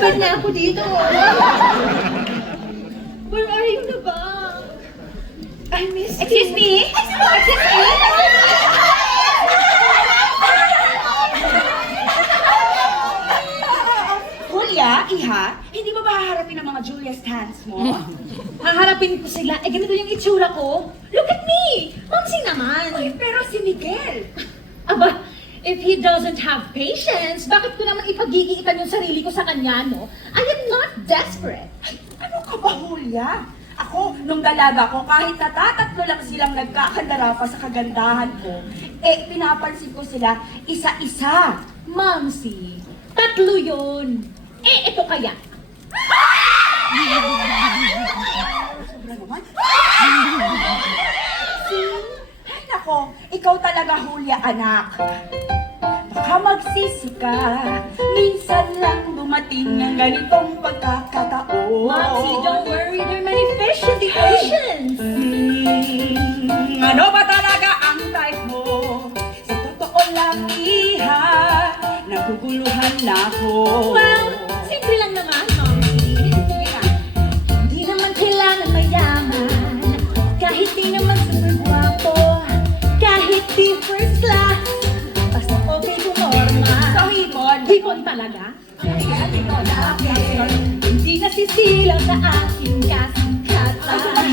Babad na ako dito. Where are you na ba? I miss you. Excuse me? Excuse me? Julia, iha, hindi ba haharapin ang mga Julia Stans mo? Haharapin ko sila. Eh, ganito yung itsura ko. Look at me! Mamsi naman. Uy, pero si Miguel. Aba, if he doesn't have patience, bakit ko naman ipag-iitan yung sarili ko sa kanya, no? I am not desperate. Ano ka ba, Julia? Ako, nung dalaga ko, kahit natatatlo lang silang nagkakandara pa sa kagandahan ko, eh, pinapansin ko sila isa-isa. Mamsi, tatlo yun. Eh, ito kaya. Sobra naman. Ay, nako, ikaw talaga, Julia, anak. Baka magsisi ka, minsan lang dumating ang ganitong pagkakataon. Mamsi, don't worry. There are many fish in the oceans. Ano ba talaga ang type mo? Sa totoo lang, iha, naguguluhan na ako. Well, simple lang naman, Mamsi. Hindi naman kailangan mayaman. Kahit di naman super guwapo. Kahit di first class. Basta okay pumorma. So, hipon? Hipon talaga? Hindi nasisilaw sa aking kasikatan.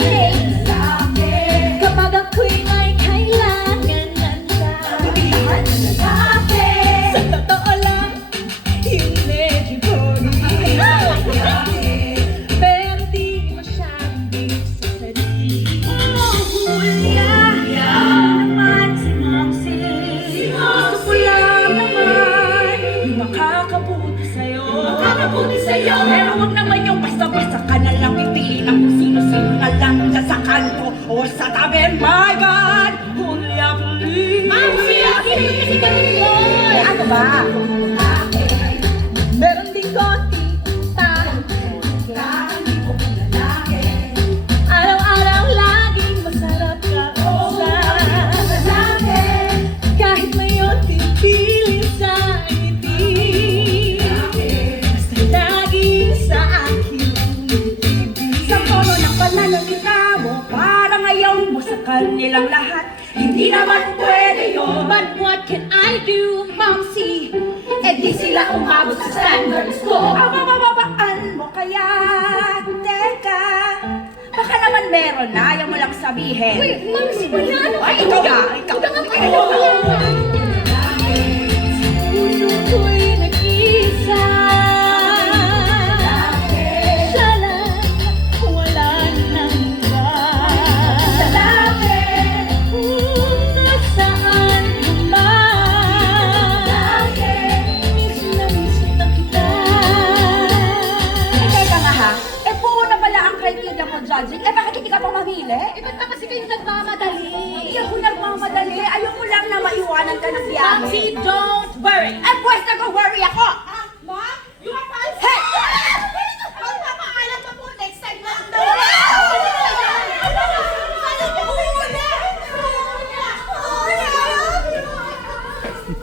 Kapag ako'y may kailangan ng lalaki. Sa totoo lang, yung medyo pogi. Pero di masyadong big sa sarili. Julia, naman si Moxie. Gusto ko lang naman yung makakabuti sa'yo. Pero huwag naman yung basta-basta ka na lang pipili ng kung sino-sino na lang dyan sa kanto o sa tabi. My God! Julia, please! Mamsi, akin mo kasi ganun yun! Ano ba? Meron din konti utang. Araw-araw laging masarap kausap. Kahit may unting piling sa ngiti. Basta laging sa akin umibig. Sa tono ng pananalita mo, parang ayaw mo sa kanilang lahat. Hindi naman pwede yun. But what can I do, Momsi? Eh di sila umabot sa standards ko. Abababaan mo kaya? Teka, baka naman meron na, ayaw mo lang sabihin. Wait, Momsi, wala na. Ay, ikaw na, ikaw. Ikaw na. Puso ko'y nag-isa. Siya lang, wala nang iba. Kung nasaan ka man, miss na kita. Eh, teka nga ha, eh puro na pala ang criteria mo judging. Eh, bakit hindi ka pa mamili? Eh, ba't ba kasi kayo nagmamadali? Hindi ako nagmamadali. Ayoko lang na maiwanan ka ng biyahe. Momsi, don't worry. Eh, pues nag-worry ako! Ma? You are fine? Hey! Magpapaalam pa po next time na ang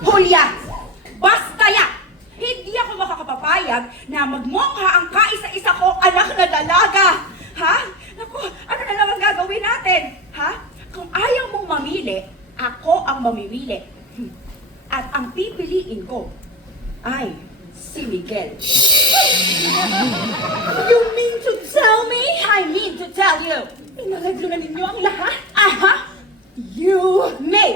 Julia! Basta ya! Hindi ako makakapapayag na magmongha ang kaisa-isa kong anak na dalaga! Ha? Naku, ano na lang ang gagawin natin? Ha? Kung ayaw mong mamili, ako ang mamimili. At ang pipiliin ko ay si Miguel. You mean to tell me? I mean to tell you, Inareglo na ninyo ang lahat? aha, you may